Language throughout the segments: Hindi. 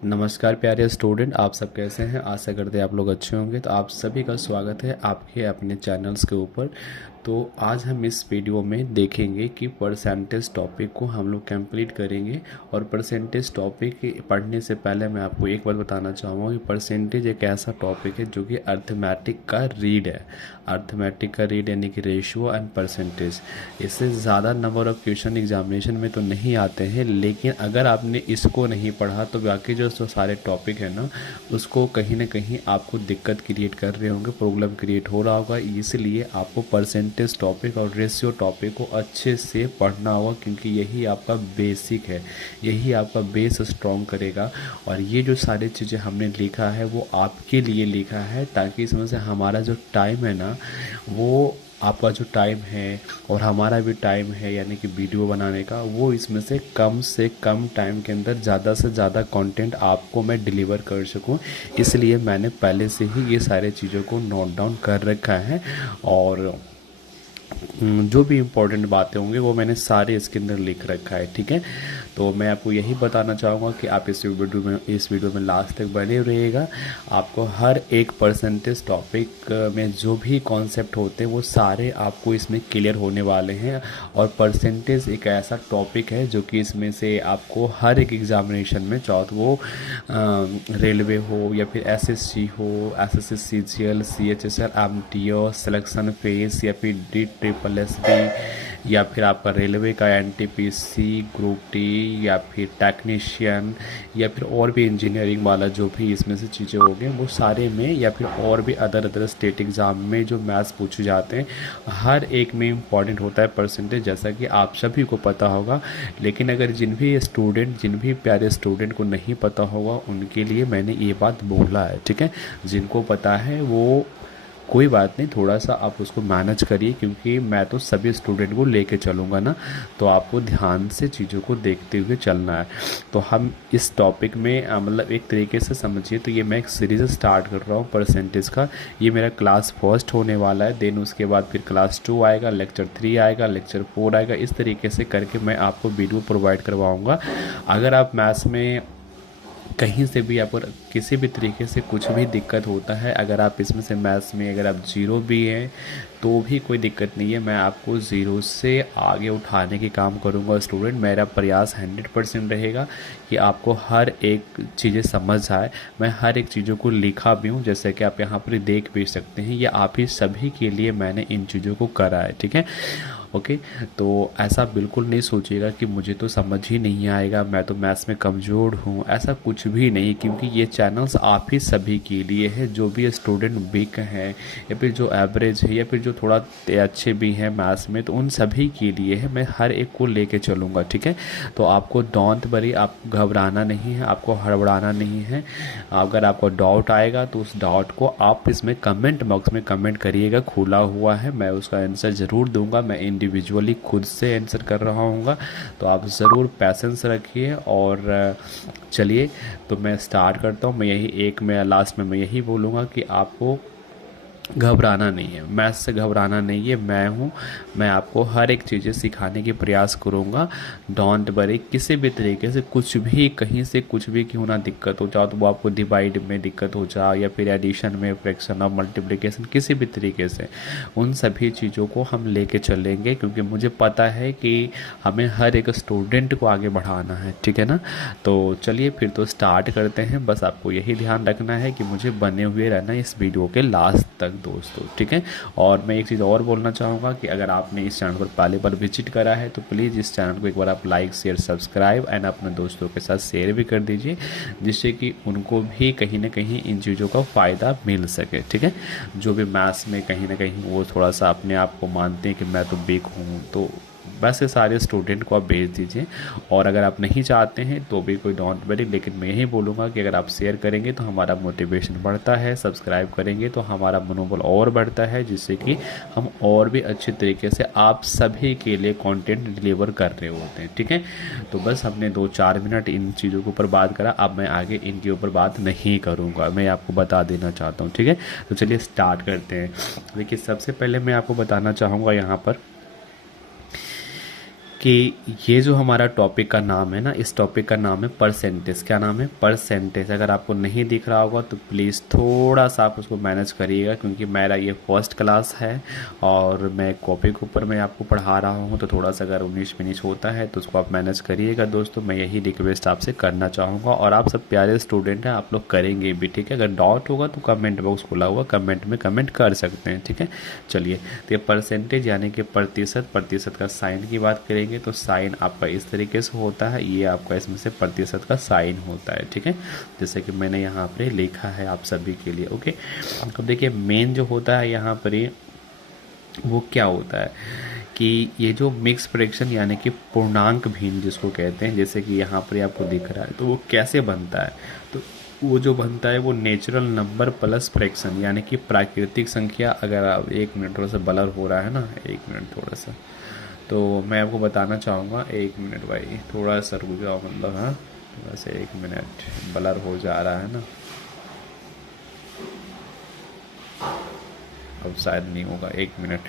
नमस्कार प्यारे स्टूडेंट, आप सब कैसे हैं। आशा करते हैं आप लोग अच्छे होंगे। तो आप सभी का स्वागत है आपके अपने चैनल्स के ऊपर। तो आज हम इस वीडियो में देखेंगे कि परसेंटेज टॉपिक को हम लोग कंप्लीट करेंगे। और परसेंटेज टॉपिक पढ़ने से पहले मैं आपको एक बात बताना चाहूँगा कि परसेंटेज एक ऐसा टॉपिक है जो कि अर्थमेटिक का रीड है। अर्थमेटिक का रीड यानी कि रेशियो एंड परसेंटेज। इससे ज़्यादा नंबर ऑफ क्वेश्चन एग्जामिनेशन में तो नहीं आते हैं, लेकिन अगर आपने इसको नहीं पढ़ा तो बाकी जो सारे टॉपिक है ना, उसको कहीं ना कहीं आपको दिक्कत क्रिएट कर रहे होंगे, प्रॉब्लम क्रिएट हो रहा होगा। इसलिए आपको परसेंटेज टॉपिक और रेशियो टॉपिक को अच्छे से पढ़ना होगा, क्योंकि यही आपका बेसिक है, यही आपका बेस स्ट्रॉन्ग करेगा। और ये जो सारी चीज़ें हमने लिखा है वो आपके लिए लिखा है, ताकि इसमें से हमारा जो टाइम है ना, वो आपका जो टाइम है और हमारा भी टाइम है यानी कि वीडियो बनाने का, वो इसमें से कम टाइम के अंदर ज़्यादा से ज़्यादा कंटेंट आपको मैं डिलीवर कर सकूं। इसलिए मैंने पहले से ही ये सारे चीज़ों को नोट डाउन कर रखा है। और जो भी इम्पोर्टेंट बातें होंगी वो मैंने सारे इसके अंदर लिख रखा है, ठीक है। तो मैं आपको यही बताना चाहूँगा कि आप इस वीडियो में लास्ट तक बने रहिएगा। आपको हर एक परसेंटेज टॉपिक में जो भी कॉन्सेप्ट होते हैं वो सारे आपको इसमें क्लियर होने वाले हैं। और परसेंटेज एक ऐसा टॉपिक है जो कि इसमें से आपको हर एक एग्जामिनेशन में, चाहे वो रेलवे हो या फिर एसएससी हो, SSC CGL, CHSL, MTO, selection phase, या फिर DSSB, या फिर आपका रेलवे का एनटीपीसी, ग्रुप डी, या फिर टेक्नीशियन, या फिर और भी इंजीनियरिंग वाला जो भी इसमें से चीज़ें हो गई वो सारे में, या फिर और भी अदर स्टेट एग्ज़ाम में जो मैथ्स पूछे जाते हैं, हर एक में इम्पॉर्टेंट होता है परसेंटेज, जैसा कि आप सभी को पता होगा। लेकिन अगर जिन भी प्यारे स्टूडेंट को नहीं पता होगा उनके लिए मैंने ये बात बोला है, ठीक है। जिनको पता है वो कोई बात नहीं, थोड़ा सा आप उसको मैनेज करिए, क्योंकि मैं तो सभी स्टूडेंट को लेके चलूँगा ना, तो आपको ध्यान से चीज़ों को देखते हुए चलना है। तो हम इस टॉपिक में मतलब एक तरीके से समझिए तो ये मैं एक सीरीज़ स्टार्ट कर रहा हूँ परसेंटेज का। ये मेरा क्लास फर्स्ट होने वाला है, देन उसके बाद फिर क्लास 2 आएगा, लेक्चर 3 आएगा, लेक्चर 4 आएगा। इस तरीके से करके मैं आपको वीडियो प्रोवाइड करवाऊँगा। अगर आप मैथ्स में कहीं से भी आपको किसी भी तरीके से कुछ भी दिक्कत होता है, अगर आप इसमें से मैथ्स में अगर आप ज़ीरो भी हैं तो भी कोई दिक्कत नहीं है, मैं आपको ज़ीरो से आगे उठाने की काम करूंगा स्टूडेंट। मेरा प्रयास 100% रहेगा कि आपको हर एक चीज़ें समझ आए। मैं हर एक चीज़ों को लिखा भी हूँ, जैसे कि आप यहाँ पर देख भी सकते हैं। ये आप ही सभी के लिए मैंने इन चीज़ों को करा है, ठीक है। ओके, तो ऐसा बिल्कुल नहीं सोचिएगा कि मुझे तो समझ ही नहीं आएगा, मैं तो मैथ्स में कमज़ोर हूँ, ऐसा कुछ भी नहीं। क्योंकि ये चैनल्स आप ही सभी के लिए है, जो भी स्टूडेंट वीक हैं या फिर जो एवरेज है या फिर जो थोड़ा अच्छे भी हैं मैथ्स में, तो उन सभी के लिए है। मैं हर एक को लेके चलूँगा, ठीक है। तो आपको डोंट वरी, आप घबराना नहीं है, आपको हड़बड़ाना नहीं है। अगर आपको डाउट आएगा तो उस डाउट को आप इसमें कमेंट बॉक्स में कमेंट करिएगा, खुला हुआ है, मैं उसका आंसर ज़रूर दूंगा। मैं इंडिविजुअली खुद से आंसर कर रहा हूँगा, तो आप ज़रूर पैसेंस रखिए। और चलिए, तो मैं स्टार्ट करता हूँ। मैं लास्ट में मैं यही बोलूँगा कि आपको घबराना नहीं है, मैथ्स से घबराना नहीं है। मैं हूँ, मैं आपको हर एक चीज़ें सिखाने की प्रयास करूँगा। डोंट वरी, किसी भी तरीके से कुछ भी कहीं से कुछ भी क्यों ना दिक्कत हो जाए, तो वो आपको डिवाइड में दिक्कत हो जाए या फिर एडिशन में, फ्रैक्शन और मल्टीप्लिकेशन, किसी भी तरीके से उन सभी चीज़ों को हम लेके चलेंगे, क्योंकि मुझे पता है कि हमें हर एक स्टूडेंट को आगे बढ़ाना है, ठीक है ना। तो चलिए फिर तो स्टार्ट करते हैं। बस आपको यही ध्यान रखना है कि मुझे बने हुए रहना इस वीडियो के लास्ट तक दोस्तों, ठीक है। और मैं एक चीज़ और बोलना चाहूँगा कि अगर आपने इस चैनल पर पहली बार विजिट करा है तो प्लीज़ इस चैनल को एक बार आप लाइक, शेयर, सब्सक्राइब एंड अपने दोस्तों के साथ शेयर भी कर दीजिए, जिससे कि उनको भी कहीं ना कहीं इन चीज़ों का फ़ायदा मिल सके, ठीक है। जो भी मैथ्स में कहीं ना कहीं वो थोड़ा सा अपने आप को मानते हैं कि मैं तो वीक हूँ, तो वैसे सारे स्टूडेंट को आप भेज दीजिए। और अगर आप नहीं चाहते हैं तो भी कोई डोंट वरी, लेकिन मैं यही बोलूँगा कि अगर आप शेयर करेंगे तो हमारा मोटिवेशन बढ़ता है, सब्सक्राइब करेंगे तो हमारा मनोबल और बढ़ता है, जिससे कि हम और भी अच्छे तरीके से आप सभी के लिए कंटेंट डिलीवर कर रहे होते हैं, ठीक है। तो बस हमने 2-4 मिनट इन चीज़ों के ऊपर बात करा, अब मैं आगे इनके ऊपर बात नहीं करूँगा, मैं आपको बता देना चाहता हूँ, ठीक है। तो चलिए स्टार्ट करते हैं। देखिए, सबसे पहले मैं आपको बताना चाहूँगा यहाँ पर कि ये जो हमारा टॉपिक का नाम है ना, इस टॉपिक का नाम है परसेंटेज। क्या नाम है? परसेंटेज। अगर आपको नहीं दिख रहा होगा तो प्लीज़ थोड़ा सा आप उसको मैनेज करिएगा, क्योंकि मेरा ये फर्स्ट क्लास है और मैं कॉपी के ऊपर मैं आपको पढ़ा रहा हूँ, तो थोड़ा सा अगर 19-20 होता है तो उसको आप मैनेज करिएगा दोस्तों। मैं यही रिक्वेस्ट आपसे करना चाहूँगा, और आप सब प्यारे स्टूडेंट हैं, आप लोग करेंगे भी, ठीक है। अगर डाउट होगा तो कमेंट बॉक्स खुला हुआ, कमेंट में कमेंट कर सकते हैं, ठीक है। चलिए, तो ये परसेंटेज यानी कि प्रतिशत, प्रतिशत का साइन की बात करेंगे तो साइन आपका इस तरीके से होता है, ये आपका इसमें से प्रतिशत का साइन होता है, ठीक है। जैसे कि मैंने यहाँ पर लिखा है आप सभी के लिए, ओके। अब देखिए मेन जो होता है यहाँ पर ये वो क्या होता है कि ये जो मिक्स फ्रैक्शन यानी कि पूर्णांक भिन्न जिसको कहते हैं, जैसे कि यहाँ पर आपको दिख रहा है, तो वो कैसे बनता है? तो वो जो बनता है वो नेचुरल नंबर प्लस फ्रैक्शन यानी कि प्राकृतिक संख्या। अगर आप 1 मिनट, थोड़ा सा ब्लर हो रहा है ना, 1 मिनट थोड़ा सा, तो मैं आपको बताना चाहूँगा। 1 मिनट भाई, थोड़ा सा रुक जाओ, मतलब हाँ थोड़ा सा 1 मिनट, ब्लर हो जा रहा है ना, अब शायद नहीं होगा, 1 मिनट।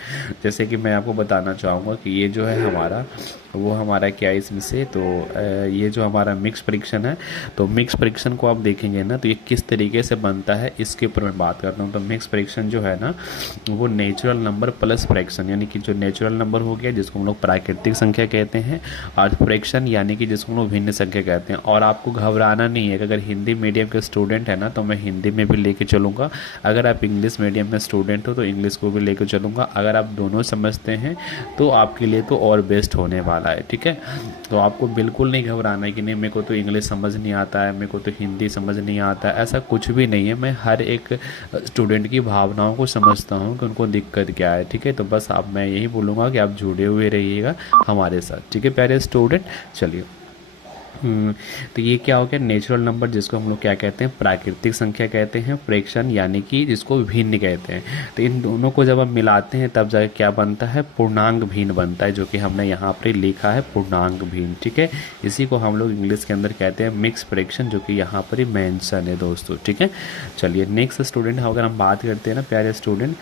जैसे कि मैं आपको बताना चाहूँगा कि ये जो है हमारा, वो हमारा क्या है इसमें से, तो ये जो हमारा मिक्स फ्रैक्शन है, तो मिक्स फ्रैक्शन को आप देखेंगे ना तो ये किस तरीके से बनता है इसके ऊपर मैं बात करता हूँ। तो मिक्स फ्रैक्शन जो है ना वो नेचुरल नंबर प्लस फ्रैक्शन, यानी कि जो नेचुरल नंबर हो गया जिसको हम लोग प्राकृतिक संख्या कहते हैं, और फ्रैक्शन यानी कि जिसको हम लोग भिन्न संख्या कहते हैं। और आपको घबराना नहीं है कि अगर हिंदी मीडियम के स्टूडेंट है ना तो मैं हिंदी में भी लेके चलूँगा, अगर आप इंग्लिश मीडियम में स्टूडेंट हो तो इंग्लिश को भी लेकर चलूँगा। अगर आप दोनों समझते हैं तो आपके लिए तो और बेस्ट होने वाला है, ठीक है। तो आपको बिल्कुल नहीं घबराना है कि नहीं मेरे को तो इंग्लिश समझ नहीं आता है, मेरे को तो हिंदी समझ नहीं आता है, ऐसा कुछ भी नहीं है। मैं हर एक स्टूडेंट की भावनाओं को समझता हूँ कि उनको दिक्कत क्या है, ठीक है। तो बस आप, मैं यही बोलूँगा कि आप जुड़े हुए रहिएगा हमारे साथ, ठीक है प्यारे स्टूडेंट। चलिए, तो ये क्या हो गया? नेचुरल नंबर जिसको हम लोग क्या कहते हैं? प्राकृतिक संख्या कहते हैं। फ्रैक्शन यानी कि जिसको भिन्न कहते हैं। तो इन दोनों को जब हम मिलाते हैं तब जाके क्या बनता है? पूर्णांक भिन्न बनता है, जो कि हमने यहाँ पर लिखा है पूर्णांक भिन्न, ठीक है। इसी को हम लोग इंग्लिश के अंदर कहते हैं मिक्स फ्रैक्शन, जो कि यहाँ पर ही मेंशन है दोस्तों, ठीक है। चलिए नेक्स्ट स्टूडेंट, अगर हम बात करते हैं ना प्यारे स्टूडेंट,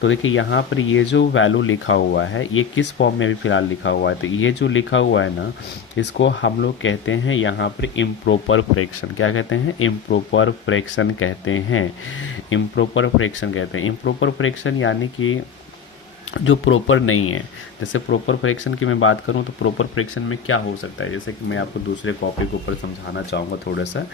तो देखिए यहाँ पर ये जो वैल्यू लिखा हुआ है ये किस फॉर्म में भी फिलहाल लिखा हुआ है? तो ये जो लिखा हुआ है ना इसको हम लोग कहते हैं यहाँ पर इम्प्रॉपर फ्रैक्शन। क्या कहते हैं? इम्प्रॉपर फ्रैक्शन कहते हैं। इम्प्रॉपर फ्रैक्शन कहते हैं। इम्प्रॉपर फ्रैक्शन यानी कि जो प्रॉपर नहीं है। जैसे प्रॉपर फ्रैक्शन की मैं बात करूं तो प्रॉपर फ्रैक्शन में क्या हो सकता है, जैसे कि मैं आपको दूसरे कॉपी के ऊपर समझाना चाहूँगा थोड़ा सा।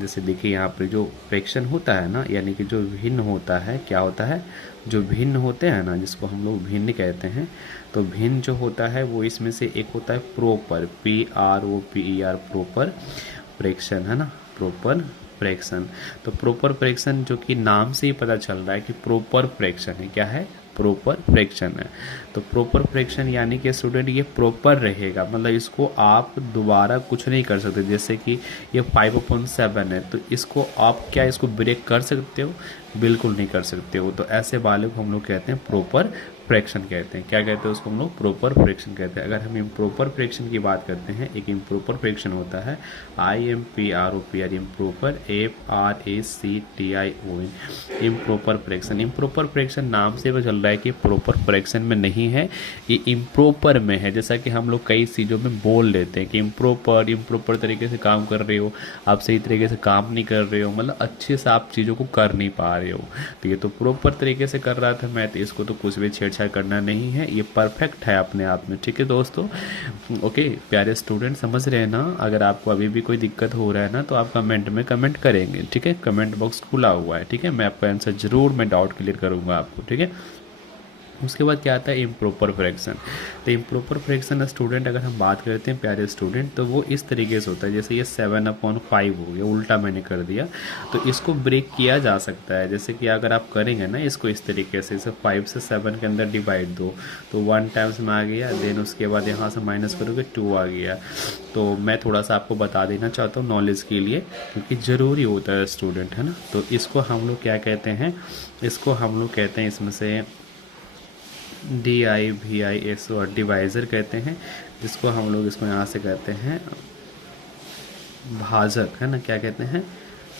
जैसे देखिए यहाँ पर जो फ्रैक्शन होता है ना, यानी कि जो भिन्न होता है, क्या होता है? जो भिन्न होते हैं ना, जिसको हम लोग भिन्न कहते हैं, तो भिन्न जो होता है वो इसमें से एक होता है प्रॉपर, PROPER, प्रॉपर फ्रैक्शन, है ना, प्रॉपर फ्रैक्शन। तो प्रॉपर फ्रैक्शन जो कि नाम से ही पता चल रहा है कि प्रॉपर फ्रैक्शन है। क्या है? प्रॉपर फ्रैक्शन है। तो प्रॉपर फ्रैक्शन यानी कि स्टूडेंट ये प्रॉपर रहेगा, मतलब इसको आप दोबारा कुछ नहीं कर सकते। जैसे कि ये 5/7 है, तो इसको आप क्या इसको ब्रेक कर सकते हो? बिल्कुल नहीं कर सकते हो। तो ऐसे वाले को हम लोग कहते हैं प्रॉपर फ्रैक्शन कहते हैं। क्या कहते हैं उसको हम लोग? प्रॉपर फ्रैक्शन कहते हैं। अगर हम इम्प्रॉपर फ्रैक्शन की बात करते हैं, एक इम्प्रॉपर फ्रैक्शन होता है IMPROPR, improper FRACTION, improper fraction. Improper fraction नाम से वो चल रहा है कि प्रॉपर फ्रैक्शन में नहीं है, ये इम्प्रॉपर में है। जैसा कि हम लोग कई चीज़ों में बोल लेते हैं कि इम्प्रॉपर तरीके से काम कर रहे हो, आप सही तरीके से काम नहीं कर रहे हो, मतलब अच्छे से आप चीज़ों को कर नहीं पा रहे हो। तो ये तो प्रॉपर तरीके से कर रहा था मैं, तो इसको तो कुछ भी छेड़छाड़ करना नहीं है, ये परफेक्ट है अपने आप में, ठीक है दोस्तों। ओके प्यारे स्टूडेंट, समझ रहे हैं ना? अगर आपको अभी भी कोई दिक्कत हो रहा है ना तो आप कमेंट में कमेंट करेंगे, ठीक है। कमेंट बॉक्स खुला हुआ है, ठीक है। मैं आपका आंसर जरूर, मैं डाउट क्लियर करूँगा आपको, ठीक है। उसके बाद क्या आता है? Improper fraction. तो इम्प्रॉपर फ्रैक्शन स्टूडेंट अगर हम बात करते हैं प्यारे स्टूडेंट, तो वो इस तरीके से होता है, जैसे ये 7/5 हो गया, उल्टा मैंने कर दिया, तो इसको ब्रेक किया जा सकता है। जैसे कि अगर आप करेंगे ना इसको इस तरीके से, इसे 5 से 7 के अंदर डिवाइड दो, तो 1 टाइम्स में आ गया, देन उसके बाद यहाँ से माइनस करोगे 2 आ गया। तो मैं थोड़ा सा आपको बता देना चाहता हूँ नॉलेज के लिए, क्योंकि ज़रूरी होता है स्टूडेंट, है ना। तो इसको हम लोग क्या कहते हैं? इसको हम लोग कहते हैं इसमें से DIVIS और डिवाइज़र कहते हैं, जिसको हम लोग इसको यहाँ से कहते हैं भाजक, है ना। क्या कहते हैं?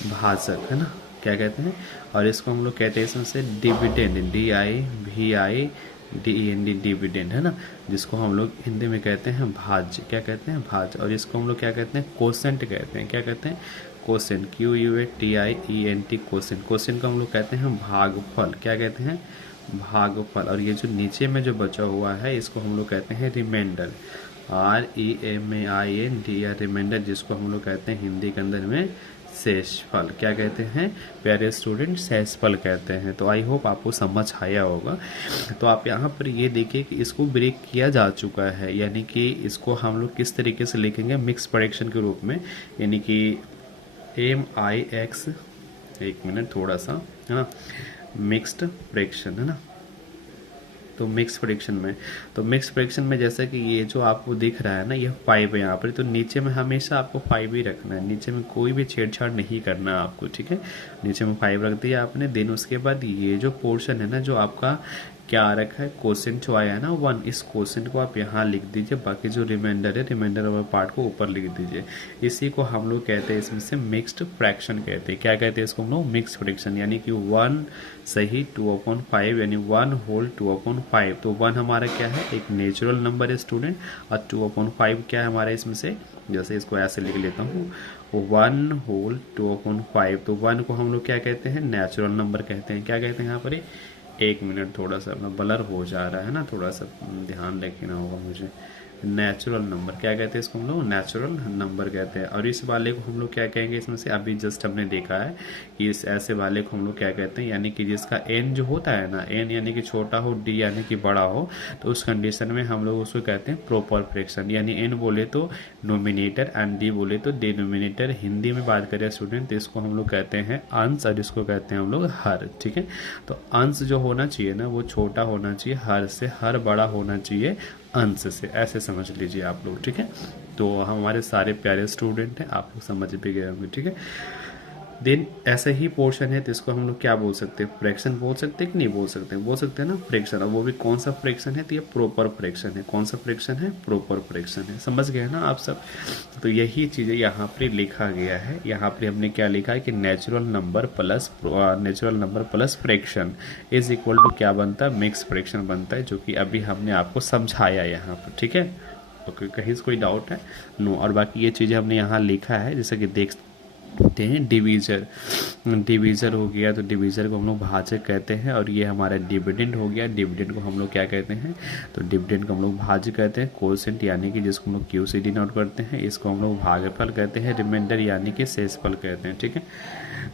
भाजक, है ना। क्या कहते हैं? और इसको हम लोग कहते हैं इसमें से डिविडेंड, DIVIDEND, DEND डिविडेंड है ना, जिसको हम लोग हिंदी में कहते हैं भाज्य। क्या कहते हैं? भाज्य। और इसको हम लोग क्या कहते हैं? कोसेंट कहते हैं। क्या कहते हैं? कोसेंट। QUATIENT quotient. कोसेंट को हम लोग कहते हैं भागफल। क्या कहते हैं? भागफल। और ये जो नीचे में जो बचा हुआ है इसको हम लोग कहते हैं रिमाइंडर। REMAIND रिमाइंडर, जिसको हम लोग कहते हैं हिंदी के अंदर में शेषफल। क्या कहते हैं प्यारे स्टूडेंट? शेषफल कहते हैं। तो आई होप आपको समझ आया होगा। तो आप यहाँ पर ये देखिए कि इसको ब्रेक किया जा चुका है, यानी कि इसको हम लोग किस तरीके से लिखेंगे? मिक्स प्रोडक्शन के रूप में, यानी कि MIX, एक मिनट थोड़ा सा, है ना, मिक्स्ड फ्रैक्शन, है ना। तो मिक्स फ्रैक्शन में जैसा कि ये जो आपको दिख रहा है ना, ये 5 है यहाँ पर, तो नीचे में हमेशा आपको 5 ही रखना है, नीचे में कोई भी छेड़छाड़ नहीं करना है आपको, ठीक है। नीचे में 5 रख दिया आपने। देन उसके बाद ये जो पोर्शन है ना, जो आपका क्या आ रखा है, क्वोशेंट जो आया है ना 1, इस क्वोशेंट को आप यहाँ लिख दीजिए, बाकी जो रिमाइंडर है, रिमाइंडर वाला पार्ट को ऊपर लिख दीजिए। इसी को हम लोग कहते हैं इसमें से मिक्स्ड फ्रैक्शन कहते हैं। क्या कहते हैं इसको हम लोग? मिक्स फ्रैक्शन, यानी कि 1 सही 2/5, यानी 1 होल 2/5। तो 1 हमारा क्या है? एक नेचुरल नंबर है स्टूडेंट, और 2/5 क्या है हमारा इसमें से? जैसे इसको ऐसे लिख लेता हूँ, 1 होल 2/5। तो 1 को हम लोग क्या कहते हैं? नेचुरल नंबर कहते हैं। क्या कहते हैं यहाँ पर? एक मिनट, थोड़ा सा अपना ब्लर हो जा रहा है ना, थोड़ा सा ध्यान रखना होगा मुझे। नेचुरल नंबर क्या कहते हैं इसको हम लोग? नेचुरल नंबर कहते हैं। और इस वाले को हम लोग क्या कहेंगे इसमें से? अभी जस्ट हमने देखा है कि इस ऐसे वाले को हम लोग क्या कहते हैं, यानी कि जिसका n जो होता है ना, n यानी कि छोटा हो, d यानी कि बड़ा हो, तो उस कंडीशन में हम लोग उसको कहते हैं प्रॉपर फ्रैक्शन। यानी n बोले तो नोमिनेटर एंड d बोले तो डिनोमिनेटर। हिंदी में बात करें स्टूडेंट तो इसको हम लोग कहते हैं अंश, और इसको कहते हैं हम लोग हर, ठीक है। तो अंश जो होना चाहिए ना, वो छोटा होना चाहिए हर से, हर बड़ा होना चाहिए अंश से, ऐसे समझ लीजिए आप लोग, ठीक है। तो हमारे सारे प्यारे स्टूडेंट हैं, आप लोग समझ भी गए होंगे, ठीक है। देन ऐसा ही पोर्शन है तो इसको हम लोग क्या बोल सकते हैं? फ्रैक्शन बोल सकते हैं कि नहीं बोल सकते? बोल सकते हैं ना, फ्रैक्शन। और वो भी कौन सा फ्रैक्शन है? तो ये प्रॉपर फ्रैक्शन है। कौन सा फ्रैक्शन है? प्रॉपर फ्रैक्शन है। समझ गए ना आप सब? तो यही चीज़ें यहाँ पर लिखा गया है। यहाँ पर हमने क्या लिखा है कि natural number plus fraction is equal to क्या बनता है? मिक्स फ्रैक्शन बनता है, जो कि अभी हमने आपको समझाया यहाँ पर, ठीक है। तो कहीं से कोई डाउट है? नो। और बाकी ये चीज़ें हमने यहाँ लिखा है, जैसे कि देख हैं डिवीज़र हो गया, तो डिवीज़र को हम लोग भाजक कहते हैं। और ये हमारा डिविडेंड हो गया, डिविडेंड को हम लोग क्या कहते हैं? तो डिविडेंड को हम लोग भाज्य कहते हैं। कोसेंट यानी कि जिसको हम लोग क्यू से डिनोट करते हैं, इसको हम लोग भागफल कहते हैं। रिमाइंडर यानी कि शेषफल कहते हैं, ठीक है।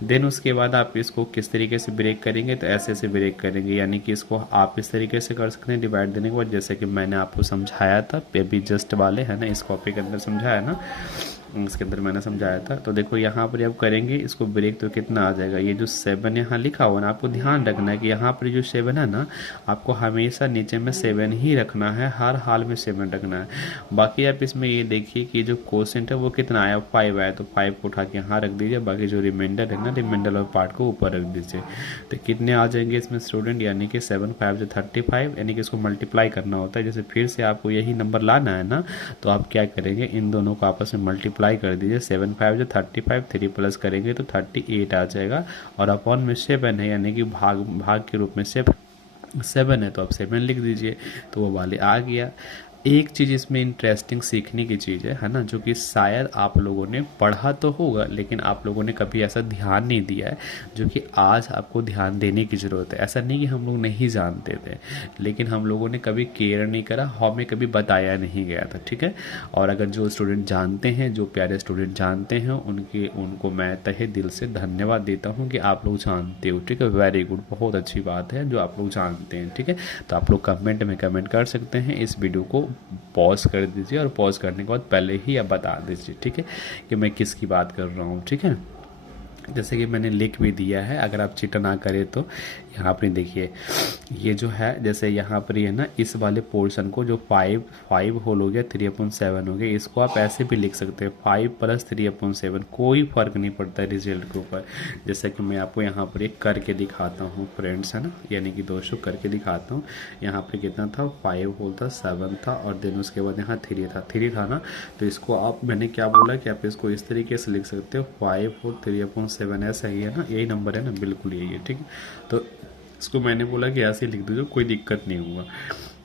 देन उसके बाद आप इसको किस तरीके से ब्रेक करेंगे? तो ऐसे ऐसे ब्रेक करेंगे, यानी कि इसको आप इस तरीके से कर सकते हैं डिवाइड देने के बाद, जैसे कि मैंने आपको समझाया था अभी जस्ट वाले, है ना, इस कॉपी के अंदर समझाया ना, इसके अंदर मैंने समझाया था। तो देखो यहाँ पर आप करेंगे इसको ब्रेक, तो कितना आ जाएगा? ये जो 7 यहाँ लिखा हुआ ना, आपको ध्यान रखना है कि यहाँ पर जो 7 है ना, आपको हमेशा नीचे में 7 ही रखना है, हर हाल में 7 रखना है। बाकी आप इसमें ये देखिए कि जो कोसेंट है वो कितना आया? 5 आया, तो 5 को उठा के यहाँ रख दीजिए, बाकी जो रिमाइंडर है ना, रिमाइंडर और पार्ट को ऊपर रख दीजिए। तो कितने आ जाएंगे इसमें स्टूडेंट? यानी कि 7 5 जो 35, यानी कि इसको मल्टीप्लाई करना होता है। जैसे फिर से आपको यही नंबर लाना है ना, तो आप क्या करेंगे? इन दोनों को आपस में मल्टीप्लाई कर दीजिए। 7 5 जो 35, 3 प्लस करेंगे तो 38 आ जाएगा। और अपॉन में 7 है, यानी कि भाग के रूप में 7 है, तो आप 7 लिख दीजिए, तो वो वाले आ गया। एक चीज़ इसमें इंटरेस्टिंग सीखने की चीज़ है ना, जो कि शायद आप लोगों ने पढ़ा तो होगा, लेकिन आप लोगों ने कभी ऐसा ध्यान नहीं दिया है, जो कि आज आपको ध्यान देने की ज़रूरत है। ऐसा नहीं कि हम लोग नहीं जानते थे, लेकिन हम लोगों ने कभी केयर नहीं करा, हमें कभी बताया नहीं गया था, ठीक है। और अगर जो स्टूडेंट जानते हैं, जो प्यारे स्टूडेंट जानते हैं, उनको मैं तहे दिल से धन्यवाद देता हूँ कि आप लोग जानते हो, ठीक है। वेरी गुड, बहुत अच्छी बात है जो आप लोग जानते हैं, ठीक है। तो आप लोग कमेंट में कमेंट कर सकते हैं। इस वीडियो को पॉज कर दीजिए, और पॉज करने के बाद पहले ही आप बता दीजिए, ठीक है, कि मैं किसकी बात कर रहा हूँ, ठीक है। जैसे कि मैंने लिख भी दिया है, अगर आप चीट ना करें तो यहाँ पर देखिए, ये जो है जैसे यहाँ पर ये ना, इस वाले पोर्शन को जो 5 होल हो गया, 3/7 हो गया, इसको आप ऐसे भी लिख सकते हैं 5 + 3/7, कोई फ़र्क नहीं पड़ता रिजल्ट के ऊपर। जैसे कि मैं आपको यहाँ पर एक करके दिखाता हूँ फ्रेंड्स, है ना, यानी कि दोस्तों करके दिखाता हूँ। यहाँ पर कितना था? 5 होल था, 7 था, और देन उसके बाद यहाँ 3 था ना, तो इसको आप, मैंने क्या बोला कि आप इसको इस तरीके से लिख सकते हो, 5 होल 3/7, ऐसा ही है ना, यही नंबर है ना, बिल्कुल यही है, ठीक है। तो इसको मैंने बोला कि ऐसे लिख दो, कोई दिक्कत नहीं होगा।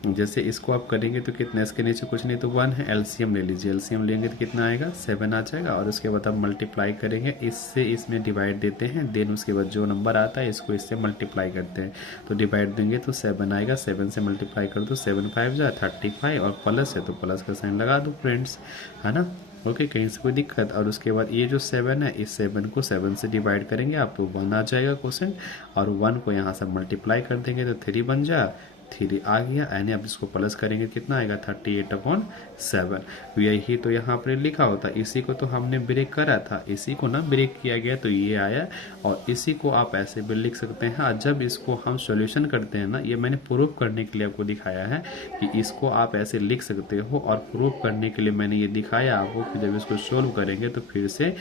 जैसे इसको आप करेंगे तो कितना, इसके नीचे कुछ नहीं तो 1 है, एलसीएम ले लीजिए, एलसीएम लेंगे तो कितना आएगा 7 आ जाएगा। और उसके बाद आप मल्टीप्लाई करेंगे, इससे इसमें डिवाइड देते हैं, देन उसके बाद जो नंबर आता है इसको इससे मल्टीप्लाई करते हैं, तो डिवाइड देंगे तो 7 आएगा, 7 से मल्टीप्लाई कर दो, 7 5 जा 35 और प्लस है तो प्लस का साइन लगा दो फ्रेंड्स, है ना। ओके, कहीं से कोई दिक्कत। और उसके बाद ये जो 7 है, इस 7 को 7 से डिवाइड करेंगे आप तो 1 आ जाएगा क्वेश्चन, और 1 को यहाँ से मल्टीप्लाई कर देंगे तो 3 बन जा, 3 आ गया। यानी अब इसको प्लस करेंगे कितना आएगा 38/7। यही तो यहाँ पर लिखा होता, इसी को तो हमने ब्रेक करा था, इसी को ना ब्रेक किया गया तो ये आया। और इसी को आप ऐसे भी लिख सकते हैं। जब इसको हम सॉल्यूशन करते हैं ना, ये मैंने प्रूफ करने के लिए आपको दिखाया है कि इसको आप ऐसे लिख सकते हो, और प्रूफ करने के लिए मैंने ये दिखाया आपको कि जब इसको सोल्व करेंगे तो फिर से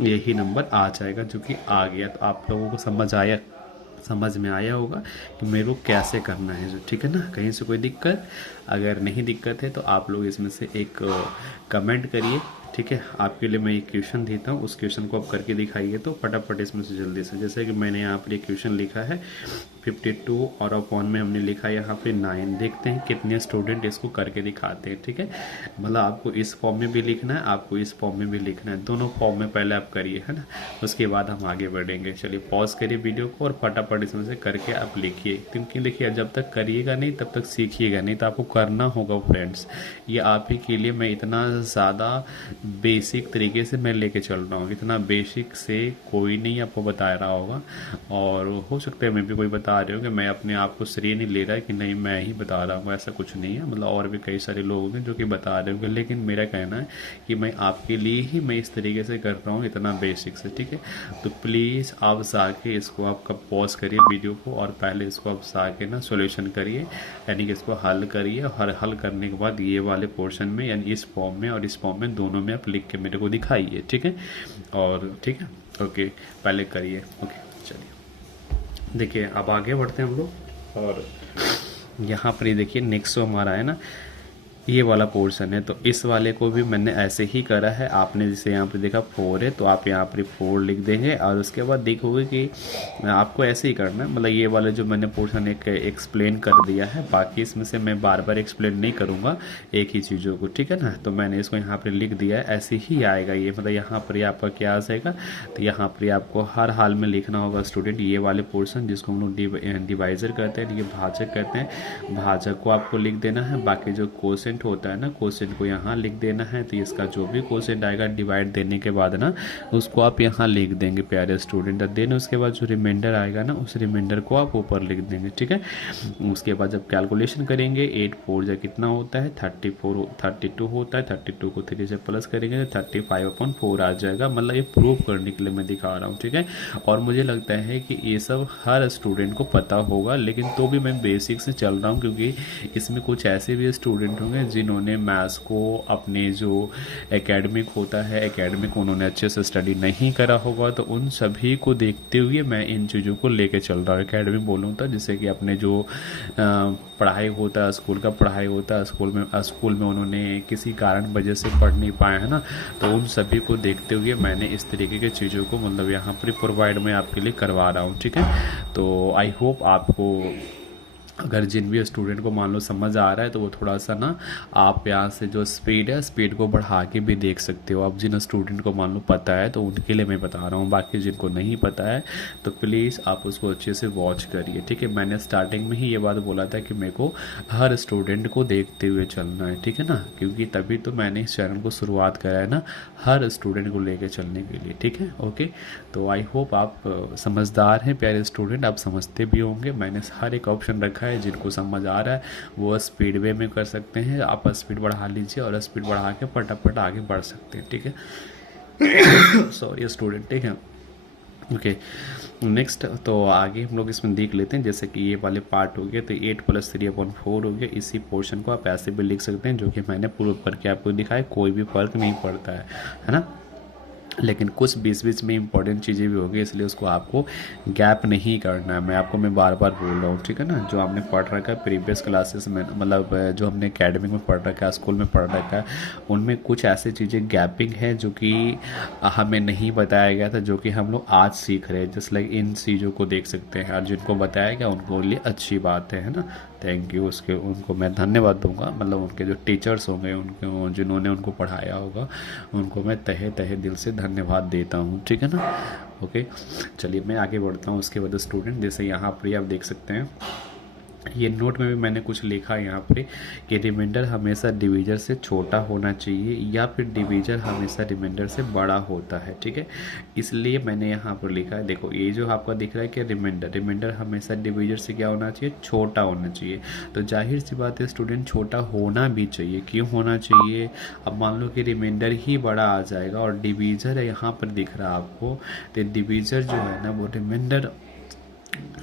यही नंबर आ जाएगा, जो कि आ गया। तो आप लोगों को समझ में आया होगा कि मेरे को कैसे करना है, जो ठीक है ना। कहीं से कोई दिक्कत, अगर नहीं दिक्कत है तो आप लोग इसमें से एक कमेंट करिए, ठीक है। आपके लिए मैं एक क्वेश्चन देता हूँ, उस क्वेश्चन को आप करके दिखाइए तो फटाफट इसमें से जल्दी से। जैसे कि मैंने यहाँ पर एक क्वेश्चन लिखा है 52 और अपॉन में हमने लिखा है यहाँ पे 9। देखते हैं कितने स्टूडेंट इसको करके दिखाते हैं, ठीक है। मतलब आपको इस फॉर्म में भी लिखना है, आपको इस फॉर्म में भी लिखना है, दोनों फॉर्म में पहले आप करिए, है ना। उसके बाद हम आगे बढ़ेंगे। चलिए पॉज करिए वीडियो को और फटाफट इसमें से करके आप लिखिए, क्योंकि देखिए जब तक करिएगा नहीं तब तक सीखिएगा नहीं, तो आपको करना होगा फ्रेंड्स। ये आप ही के लिए मैं इतना ज़्यादा बेसिक तरीके से मैं लेके चल रहा हूँ, इतना बेसिक से कोई नहीं आपको बता रहा होगा। और हो सकता है मैं भी कोई बता रहे हो कि मैं अपने आप को श्रेय नहीं ले रहा है कि नहीं मैं ही बता रहा हूँ, ऐसा कुछ नहीं है। मतलब और भी कई सारे लोग होंगे जो कि बता रहे होंगे, लेकिन मेरा कहना है कि मैं आपके लिए ही मैं इस तरीके से कर रहा हूँ, इतना बेसिक से, ठीक है। तो प्लीज़ आप जाके इसको आपका पॉज करिए वीडियो को, और पहले इसको आप जाके ना सॉल्यूशन करिए, यानी कि इसको हल करिए। और हल करने के बाद ये वाले पोर्शन में, यानी इस फॉर्म में और इस फॉर्म में, दोनों में आप लिख के मेरे को दिखाइए, ठीक है। और ठीक है, ओके, पहले करिए। ओके चलिए, देखिए अब आगे बढ़ते हैं हम लोग। और यहाँ पर ये देखिए नेक्स्ट जो हमारा है ना, ये वाला पोर्शन है, तो इस वाले को भी मैंने ऐसे ही करा है। आपने जैसे यहाँ पे देखा 4 है, तो आप यहाँ पर 4 लिख देंगे, और उसके बाद देखोगे कि आपको ऐसे ही करना है। मतलब ये वाला जो मैंने पोर्शन एक एक्सप्लेन कर दिया है, बाकी इसमें से मैं बार बार एक्सप्लेन नहीं करूँगा एक ही चीज़ों को, ठीक है ना। तो मैंने इसको यहाँ पर लिख दिया है, ऐसे ही आएगा ये। मतलब यहाँ पर आपका क्या आ जाएगा, तो यहाँ पर आपको हर हाल में लिखना होगा स्टूडेंट, ये वाले पोर्शन जिसको हम लोग डिवाइजर कहते हैं, ये भाजक कहते हैं, भाजक को आपको लिख देना है। बाकी जो क्वोशेंट होता है ना, क्वोशेंट को यहाँ लिख देना है। तो इसका जो भी क्वोशेंट आएगा डिवाइड देने के बाद ना, उसको आप यहाँ लिख देंगे प्यारे स्टूडेंट। देन उसके बाद जो रिमाइंडर आएगा ना, उस रिमाइंडर को आप ऊपर लिख देंगे, ठीक है। उसके बाद जब कैलकुलेशन करेंगे 8 4 जा कितना होता है 32 होता है, 32 को 3 से प्लस करेंगे तो 35/4 आ जाएगा। मतलब ये प्रूव करने के लिए मैं दिखा रहा हूँ, ठीक है। और मुझे लगता है कि ये सब हर स्टूडेंट को पता होगा, लेकिन तो भी मैं बेसिक से चल रहा हूँ, क्योंकि इसमें कुछ ऐसे भी स्टूडेंट होंगे जिन्होंने मैथ्स को अपने जो एकेडमिक होता है, एकेडमिक उन्होंने अच्छे से स्टडी नहीं करा होगा, तो उन सभी को देखते हुए मैं इन चीज़ों को लेके चल रहा हूँ। एकेडमिक बोलूँ तो जैसे कि अपने जो पढ़ाई होता है, स्कूल का पढ़ाई होता है, स्कूल में उन्होंने किसी कारण वजह से पढ़ नहीं पाए, है ना। तो उन सभी को देखते हुए मैंने इस तरीके की चीज़ों को मतलब यहाँ पर प्रोवाइड मैं आपके लिए करवा रहा हूँ, ठीक है। तो आई होप आपको, अगर जिन भी स्टूडेंट को मान लो समझ आ रहा है, तो वो थोड़ा सा ना आप यहाँ से जो स्पीड है, स्पीड को बढ़ा के भी देख सकते हो। अब जिन स्टूडेंट को मान लो पता है तो उनके लिए मैं बता रहा हूँ, बाकी जिनको नहीं पता है तो प्लीज़ आप उसको अच्छे से वॉच करिए, ठीक है। मैंने स्टार्टिंग में ही ये बात बोला था कि मेरे को हर स्टूडेंट को देखते हुए चलना है, ठीक है ना, क्योंकि तभी तो मैंने इस चैनल को शुरुआत करा है ना, हर स्टूडेंट को लेके चलने के लिए, ठीक है। ओके, तो आई होप आप समझदार हैं प्यारे स्टूडेंट, आप समझते भी होंगे। मैंने हर एक ऑप्शन रखा है, जिनको समझ आ रहा है वो स्पीड वे में कर सकते हैं। आप स्पीड बढ़ा लीजिए और स्पीड बढ़ा के फटाफट आगे बढ़ सकते हैं, ठीक है। सॉरी स्टूडेंट, ठीक है। ओके, नेक्स्ट तो आगे हम लोग इसमें देख लेते हैं। जैसे कि ये वाले पार्ट हो गया, तो 8 + 3/4 हो गया। इसी पोर्शन को आप ऐसे भी लिख सकते हैं, जो कि मैंने प्रूव करके आपको दिखाया, कोई भी फर्क नहीं पड़ता है ना। लेकिन कुछ बीच बीच में इंपॉर्टेंट चीज़ें भी होगी, इसलिए उसको आपको गैप नहीं करना है। मैं बार बार बोल रहा हूँ, ठीक है ना। जो आपने पढ़ रखा है प्रीवियस क्लासेस में, मतलब जो हमने एकेडमिक में पढ़ रखा है, स्कूल में पढ़ रखा है, उनमें कुछ ऐसी चीज़ें गैपिंग है जो कि हमें नहीं बताया गया था, जो कि हम लोग आज सीख रहे हैं। जस्ट लाइक इन चीज़ों को देख सकते हैं, और जिनको बताया गया उनको लिए अच्छी बात है ना। थैंक यू, उसके उनको मैं धन्यवाद दूंगा, मतलब उनके जो टीचर्स होंगे, उनके जिन्होंने उनको पढ़ाया होगा, उनको मैं तहे तहे दिल से धन्यवाद देता हूँ, ठीक है ना। ओके, चलिए मैं आगे बढ़ता हूँ। उसके बाद स्टूडेंट, जैसे यहाँ पर आप देख सकते हैं, ये नोट में भी मैंने कुछ लिखा है यहाँ पे कि रिमाइंडर हमेशा डिवीजर से छोटा होना चाहिए, या फिर डिवीजर हमेशा रिमाइंडर से बड़ा होता है, ठीक है। इसलिए मैंने यहाँ पर लिखा है, देखो ये जो आपका दिख रहा है कि रिमाइंडर हमेशा डिवीजर से क्या होना चाहिए, छोटा होना चाहिए। तो जाहिर सी बात है स्टूडेंट, छोटा होना भी चाहिए। क्यों होना चाहिए? अब मान लो कि रिमाइंडर ही बड़ा आ जाएगा और डिवीजर है यहाँ पर दिख रहा है आपको, तो डिवीजर जो है ना वो रिमाइंडर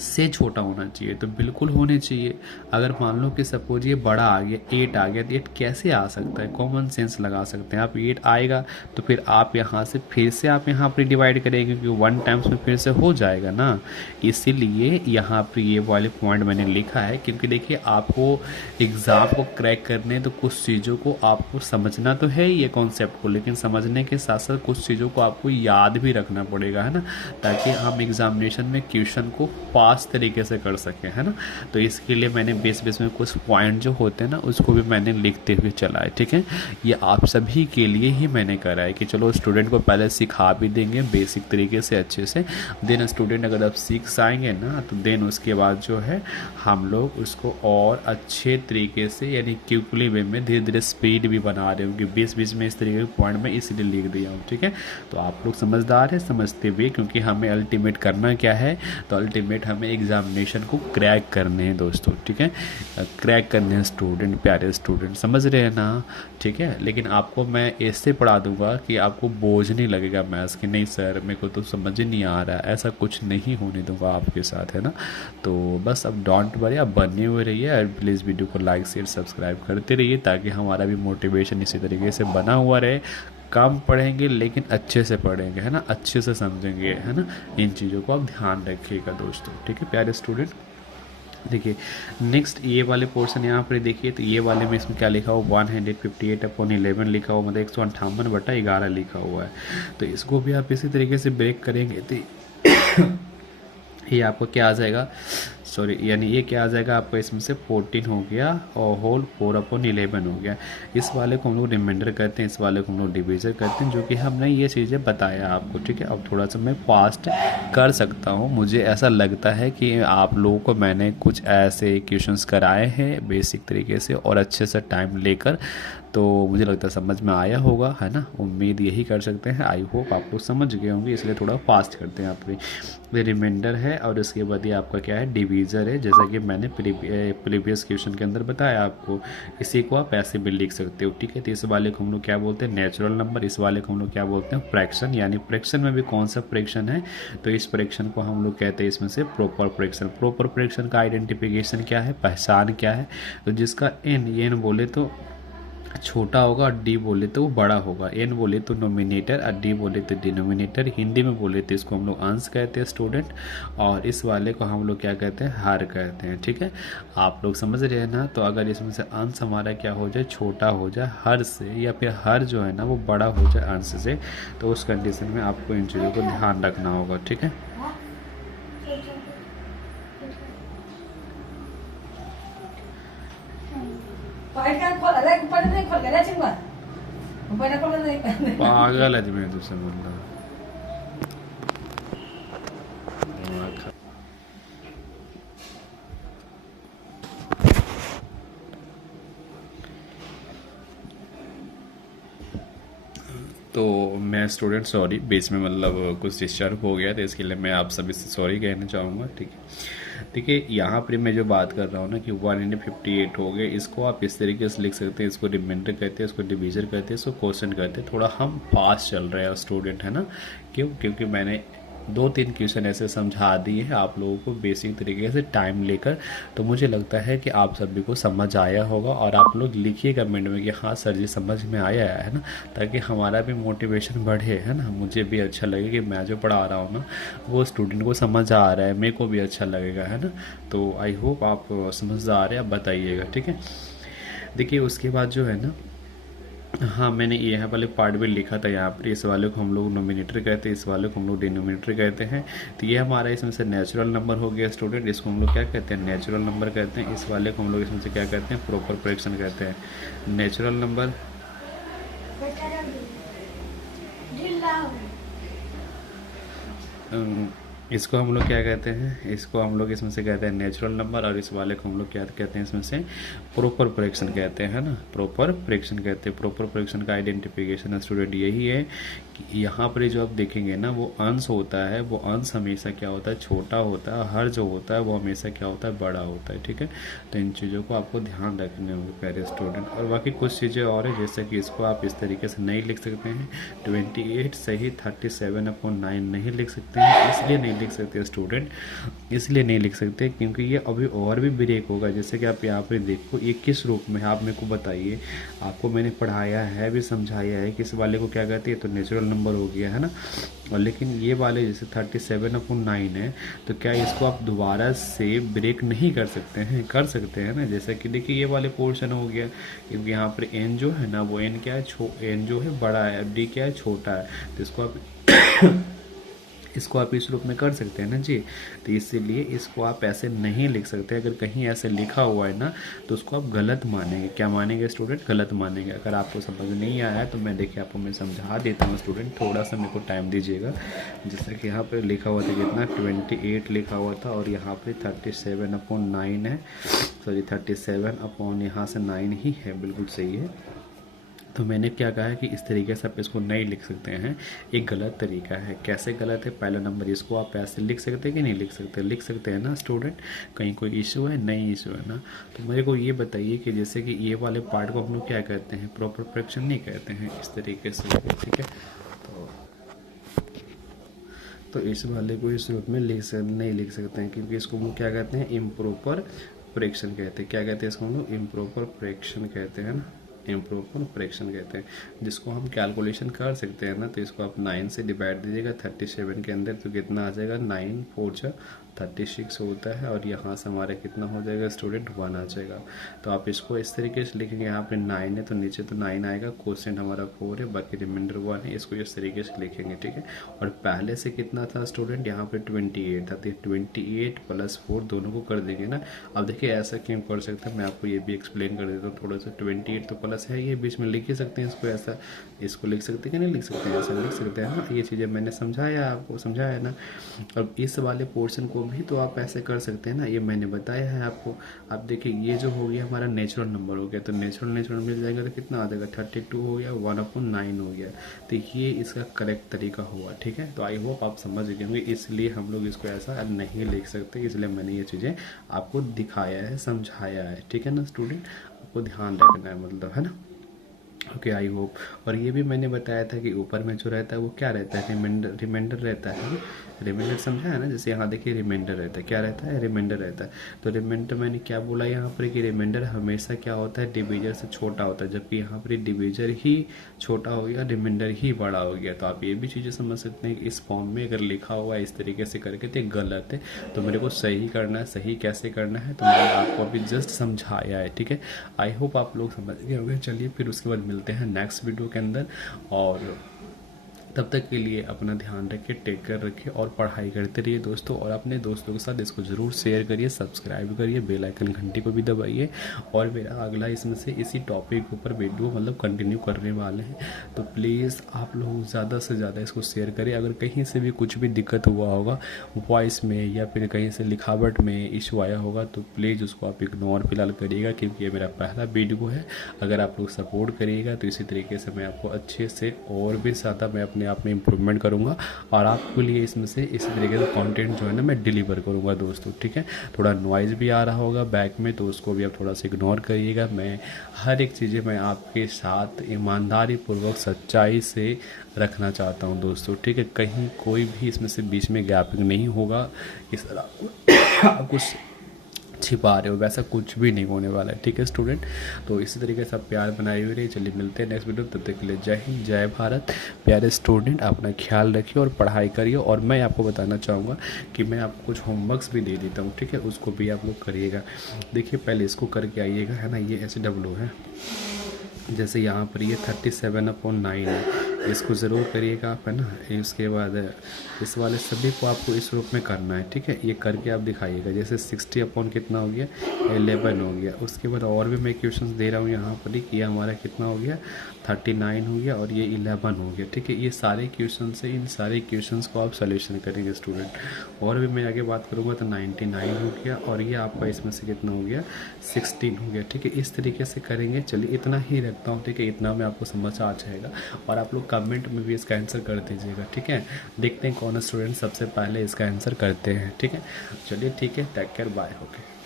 से छोटा होना चाहिए, तो बिल्कुल होने चाहिए। अगर मान लो कि सपोज ये बड़ा आ गया, 8 आ गया, तो 8 कैसे आ सकता है? कॉमन सेंस लगा सकते हैं आप। 8 आएगा तो फिर आप यहाँ से फिर से आप यहाँ पर डिवाइड करेंगे, क्योंकि 1 टाइम्स में फिर से हो जाएगा ना। इसीलिए यहाँ पर ये वाले पॉइंट मैंने लिखा है, क्योंकि देखिए आपको एग्ज़ाम को क्रैक करने तो कुछ चीज़ों को आपको समझना तो है ये कॉन्सेप्ट को, लेकिन समझने के साथ साथ कुछ चीज़ों को आपको याद भी रखना पड़ेगा, है ना, ताकि हम एग्जामिनेशन में क्वेश्चन को पास तरीके से कर सकें, है ना। तो इसके लिए मैंने बेस बेस में कुछ पॉइंट जो होते हैं ना उसको भी मैंने लिखते हुए चला है, ठीक है। ये आप सभी के लिए ही मैंने करा है कि चलो स्टूडेंट को पहले सिखा भी देंगे बेसिक तरीके से अच्छे से, देन स्टूडेंट अगर आप सीख जाएंगे ना, तो देन उसके बाद जो है हम लोग उसको और अच्छे तरीके से, यानी क्विकली वे में धीरे धीरे स्पीड भी बना रहे होंगे। बीच बीच में इस तरीके के पॉइंट में इसलिए लिख दिया हूँ, ठीक है। तो आप लोग समझदार हैं, समझते हुए, क्योंकि हमें अल्टीमेट करना क्या है, तो अल्टीमेट हमें एग्जामिनेशन को क्रैक करने हैं दोस्तों, ठीक है। क्रैक करने हैं स्टूडेंट, प्यारे स्टूडेंट, समझ रहे हैं ना, ठीक है। लेकिन आपको मैं ऐसे पढ़ा दूंगा कि आपको बोझ नहीं लगेगा मैथ्स की, नहीं सर मेरे को तो समझ ही नहीं आ रहा है, ऐसा कुछ नहीं होने दूंगा आपके साथ, है ना। तो बस अब डोंट वरी, आप बने हुए रहिए और प्लीज़ वीडियो को लाइक शेयर सब्सक्राइब करते रहिए, ताकि हमारा भी मोटिवेशन इसी तरीके से बना हुआ रहे। कम पढ़ेंगे लेकिन अच्छे से पढ़ेंगे, है ना, अच्छे से समझेंगे, है ना। इन चीज़ों को आप ध्यान रखिएगा दोस्तों, ठीक है प्यारे स्टूडेंट। देखिए नेक्स्ट ये वाले पोर्शन यहाँ पर देखिए, तो ये वाले में इसमें क्या लिखा हुआ, 158/11 लिखा हुआ, मतलब 158/11 लिखा हुआ है। तो इसको भी आप इसी तरीके से ब्रेक करेंगे तो ये आपको क्या आ जाएगा, सॉरी, यानी ये क्या आ जाएगा आपका, इसमें से 14 हो गया और होल 4/11 हो गया। इस वाले को हम लोग रिमाइंडर करते हैं, इस वाले को हम लोग डिवीजर करते हैं, जो कि हमने ये चीज़ें बताया आपको, ठीक है। अब थोड़ा सा मैं फास्ट कर सकता हूँ, मुझे ऐसा लगता है कि आप लोगों को मैंने कुछ ऐसे क्वेश्चंस कराए हैं बेसिक तरीके से और अच्छे से टाइम लेकर, तो मुझे लगता है समझ में आया होगा, है ना। उम्मीद यही कर सकते हैं, आई होप आप लोग समझ गए होंगे, इसलिए थोड़ा फास्ट करते हैं। आप ये रिमाइंडर है और उसके बाद ये आपका क्या है, डिवीज़र है, जैसा कि मैंने प्रीवियस क्वेश्चन के अंदर बताया आपको। इसी को आप ऐसे भी लिख सकते हो, ठीक है। तो इस वाले को हम लोग क्या बोलते हैं, नेचुरल नंबर, इस वाले को हम लोग क्या बोलते हैं, फ्रैक्शन। यानी फ्रैक्शन में भी कौन सा फ्रैक्शन है, तो इस फ्रैक्शन को हम लोग कहते हैं इसमें से प्रॉपर फ्रैक्शन। प्रॉपर फ्रैक्शन का आइडेंटिफिकेशन क्या है, पहचान क्या है, तो जिसका एन बोले तो छोटा होगा और डी बोले तो वो बड़ा होगा, एन बोले तो नोमिनेटर और डी बोले तो डिनोमिनेटर। हिंदी में बोले तो इसको हम लोग अंश कहते हैं स्टूडेंट, और इस वाले को हम लोग क्या कहते हैं, हर कहते हैं, ठीक है। आप लोग समझ रहे हैं ना। तो अगर इसमें से अंश हमारा क्या हो जाए, छोटा हो जाए हर से, या फिर हर जो है ना वो बड़ा हो जाए अंश से, तो उस कंडीशन में आपको इन चीज़ों को ध्यान रखना होगा, ठीक है। पागल है मैं तुझसे बोल रहा हूँ। तो मैं स्टूडेंट, सॉरी बीच में मतलब कुछ डिस्टर्ब हो गया, तो इसके लिए मैं आप सभी से सॉरी कहना चाहूँगा, ठीक है। देखिए यहाँ पर मैं जो बात कर रहा हूँ ना कि 158 हो गए, इसको आप इस तरीके से लिख सकते हैं, इसको रिमाइंडर कहते हैं, इसको डिवीजर कहते हैं, इसको क्वेश्चन कहते हैं। थोड़ा हम फास्ट चल रहे हैं स्टूडेंट, है ना। क्यों? क्योंकि मैंने 2-3 क्वेश्चन ऐसे समझा दिए हैं आप लोगों को बेसिक तरीके से टाइम लेकर। तो मुझे लगता है कि आप सभी को समझ आया होगा, और आप लोग लिखिए कमेंट में कि हाँ सर जी समझ में आया है ना, ताकि हमारा भी मोटिवेशन बढ़े, है ना। मुझे भी अच्छा लगे कि मैं जो पढ़ा रहा हूँ ना वो स्टूडेंट को समझ आ रहा है, मेरे को भी अच्छा लगेगा, है ना। तो आई होप आप समझदार हैं, आप बताइएगा, ठीक है। देखिए उसके बाद जो है ना, हाँ मैंने ये वाले पार्ट भी लिखा था यहाँ पर। इस वाले को हम लोग नोमिनेटर कहते हैं, इस वाले को हम लोग डिनोमिनेटर कहते हैं। तो ये हमारा इसमें से नेचुरल नंबर हो गया स्टूडेंट, इसको हम लोग क्या कहते हैं, नेचुरल नंबर कहते हैं। इस वाले को हम लोग इसमें से क्या कहते हैं, प्रॉपर फ्रैक्शन कहते हैं। नेचुरल नंबर इसको हम लोग क्या कहते हैं, इसको हम लोग इसमें से कहते हैं नेचुरल नंबर, और इस वाले को हम लोग क्या कहते हैं, इसमें से प्रॉपर फ्रैक्शन कहते हैं, है ना। प्रॉपर फ्रैक्शन कहते हैं। प्रॉपर फ्रैक्शन का आइडेंटिफिकेशन स्टूडेंट यही है कि यहाँ पर जो आप देखेंगे ना, वो अंश होता है, वो अंश हमेशा क्या होता है, छोटा होता है। हर जो होता है वो हमेशा क्या होता है, बड़ा होता है, ठीक है। तो इन चीज़ों को आपको ध्यान रखने होंगे प्यारे स्टूडेंट। और बाकी कुछ चीज़ें और है, जैसे कि इसको आप इस तरीके से नहीं लिख सकते हैं, 28 सही 37/9 नहीं लिख सकते हैं। इसलिए नहीं लिख सकते स्टूडेंट, इसलिए नहीं लिख सकते क्योंकि ये अभी और भी ब्रेक होगा। जैसे कि आप यहाँ पे देखो, ये किस रूप में है, आप मेरे को बताइए। आपको मैंने पढ़ाया है, भी समझाया है कि इस वाले को क्या कहते हैं, तो नेचुरल नंबर हो गया, है ना। और लेकिन ये वाले जैसे 37/9 है, तो क्या इसको आप दोबारा से ब्रेक नहीं कर सकते हैं, कर सकते हैं ना। जैसे कि देखिए ये वाले पोर्शन हो गया, क्योंकि यहाँ पर एन जो है ना, वो एन क्या है, एन जो है बड़ा है, डी क्या है, छोटा है। तो इसको आप इस रूप में कर सकते हैं ना जी। तो इसीलिए इसको आप ऐसे नहीं लिख सकते। अगर कहीं ऐसे लिखा हुआ है ना, तो उसको आप गलत मानेंगे। क्या मानेंगे स्टूडेंट, गलत मानेंगे। अगर आपको समझ नहीं आया है तो मैं देखिए आपको मैं समझा देता हूँ स्टूडेंट, थोड़ा सा मेरे को टाइम दीजिएगा। जैसे कि यहाँ पर लिखा हुआ था कितना, 28 लिखा हुआ था, और यहाँ पर 37/9 है, सॉरी 37 यहाँ से 9 ही है, बिल्कुल सही है। तो मैंने क्या कहा है कि इस तरीके से आप इसको नहीं लिख सकते हैं, एक गलत तरीका है। कैसे गलत है, पहला नंबर इसको आप ऐसे लिख सकते हैं कि नहीं लिख सकते, लिख सकते हैं ना स्टूडेंट। कहीं कोई इशू है, नहीं इशू है ना। तो मेरे को ये बताइए कि जैसे कि ये वाले पार्ट को हम लोग क्या कहते हैं, प्रॉपर फ्रैक्शन नहीं कहते हैं, इस तरीके से, ठीक है। तो इस वाले को इस रूप में नहीं लिख सकते हैं, क्योंकि इसको हम लोग क्या कहते हैं, इम्प्रॉपर फ्रैक्शन कहते हैं। क्या कहते हैं इसको हम लोग, इम्प्रॉपर फ्रैक्शन कहते हैं ना, इम्प्रॉपर फ्रैक्शन कहते हैं। जिसको हम कैलकुलेशन कर सकते हैं ना, तो इसको आप 9 से डिवाइड दीजिएगा 37 के अंदर, तो कितना आ जाएगा, 9 4 36 होता है, और यहाँ से हमारा कितना हो जाएगा स्टूडेंट, 1 आ जाएगा। तो आप इसको इस तरीके से लिखेंगे, यहाँ पे 9 है तो नीचे तो 9 आएगा, क्वोशिएंट हमारा 4 है, बाकी रिमाइंडर 1 है। इसको इस तरीके से लिखेंगे, ठीक है। और पहले से कितना था स्टूडेंट, यहाँ पे 28 था, तो 28 + 4 दोनों को कर देंगे ना। अब देखिए ऐसा क्यों कर सकते हैं, मैं आपको ये भी एक्सप्लेन कर देता हूँ थोड़ा सा। 28 तो प्लस है, ये बीच में लिख ही सकते हैं इसको, ऐसा इसको लिख सकते हैं कि नहीं लिख सकते हैं, ऐसा लिख सकते हैं ना। ये चीज़ें मैंने समझाया, आपको समझाया ना। अब इस वाले पोर्शन को भी तो आप ऐसे कर सकते हैं ना, ये मैंने बताया है आपको। आप देखिए ये जो हो गया हमारा नेचुरल नंबर हो गया, तो नेचुरल मिल जाएगा, तो कितना आ जाएगा, 32 हो गया, 1/9 हो गया। तो ये इसका करेक्ट तरीका हुआ, ठीक है। तो आई होप आप समझ गए होंगे, इसलिए हम लोग इसको ऐसा नहीं लिख सकते, इसलिए मैंने ये चीज़ें आपको दिखाया है, समझाया है, ठीक है ना स्टूडेंट। आपको ध्यान रखना है, मतलब, है ना। Okay, I hope. और ये भी मैंने बताया था कि ऊपर में जो रहता है वो क्या रहता है, रिमाइंडर रहता है। रिमाइंडर समझा है ना, जैसे यहाँ देखिए रिमाइंडर रहता है, क्या रहता है, रिमाइंडर रहता है। तो रिमाइंडर मैंने क्या बोला यहाँ पर कि रिमाइंडर हमेशा क्या होता है, डिवीजर से छोटा होता है, जबकि यहाँ पर डिवीजर ही छोटा हो गया, रिमाइंडर ही बड़ा हो गया। तो आप ये भी चीज़ें समझ सकते हैं कि इस फॉर्म में अगर लिखा हुआ है इस तरीके से करके तो गलत है। तो मेरे को सही करना है, सही कैसे करना है, तो मैंने आपको अभी जस्ट समझाया है, ठीक है। आई होप आप लोग समझ गए होंगे। चलिए फिर उसके बाद मिलते हैं नेक्स्ट वीडियो के अंदर, और तब तक के लिए अपना ध्यान रखिए, टेक केयर रखिए, और पढ़ाई करते रहिए दोस्तों। और अपने दोस्तों के साथ इसको ज़रूर शेयर करिए, सब्सक्राइब करिए, बेल आइकन घंटी को भी दबाइए। और मेरा अगला इसमें से इसी टॉपिक के ऊपर वीडियो मतलब कंटिन्यू करने वाले हैं, तो प्लीज़ आप लोग ज़्यादा से ज़्यादा इसको शेयर करिए। अगर कहीं से भी कुछ भी दिक्कत हुआ होगा वॉइस में या फिर कहीं से लिखावट में इशू आया होगा, तो प्लीज़ उसको आप इग्नोर फिलहाल करिएगा, क्योंकि ये मेरा पहला वीडियो है। अगर आप लोग सपोर्ट करिएगा तो इसी तरीके से मैं आपको अच्छे से और भी ज़्यादा मैं अपने आप में इम्प्रूवमेंट करूँगा और आपके लिए इसमें से इसी तरीके से कंटेंट जो है ना मैं डिलीवर करूँगा दोस्तों, ठीक है। थोड़ा नॉइज़ भी आ रहा होगा बैक में, तो उसको भी आप थोड़ा सा इग्नोर करिएगा। मैं हर एक चीज़ें मैं आपके साथ ईमानदारी पूर्वक सच्चाई से रखना चाहता हूँ दोस्तों, ठीक है। कहीं कोई भी इसमें से बीच में गैपिंग नहीं होगा, इस तरह आप कुछ छिपा रहे हो वैसा कुछ भी नहीं होने वाला है, ठीक है स्टूडेंट। तो इसी तरीके से आप प्यार बनाए हुए रहिए। चलिए मिलते हैं नेक्स्ट वीडियो, तब तक के लिए जय हिंद जय भारत। प्यारे स्टूडेंट अपना ख्याल रखिए और पढ़ाई करिए। और मैं आपको बताना चाहूँगा कि मैं आपको कुछ होमवर्क्स भी दे देता हूँ, ठीक है, उसको भी आप लोग करिएगा। देखिए पहले इसको करके आइएगा, है ना, ये SW है, जैसे यहाँ पर ये 37/9 है, इसको ज़रूर करिएगा आप, है ना। इसके बाद इस वाले सभी को आपको इस रूप में करना है, ठीक है। ये करके आप दिखाइएगा, जैसे 60 कितना हो गया 11 हो गया। उसके बाद और भी मैं क्वेश्चंस दे रहा हूँ यहाँ पर ही, ये हमारा कितना हो गया 39 हो गया और ये 11 हो गया, ठीक है। ये सारे क्वेश्चन से इन सारे क्वेश्चंस को आप सोल्यूशन करेंगे स्टूडेंट। और भी मैं आगे बात करूँगा तो 99 हो गया और ये आपका इसमें से कितना हो गया 16 हो गया, ठीक है। इस तरीके से करेंगे। चलिए इतना ही रखता हूँ, ठीक है, इतना में आपको समझ आ जाएगा। और आप लोग कमेंट में भी इसका आंसर कर दीजिएगा, ठीक है। देखते हैं कौन स्टूडेंट सबसे पहले इसका आंसर करते हैं, ठीक है। चलिए ठीक है, टेक केयर, बाय, ओके।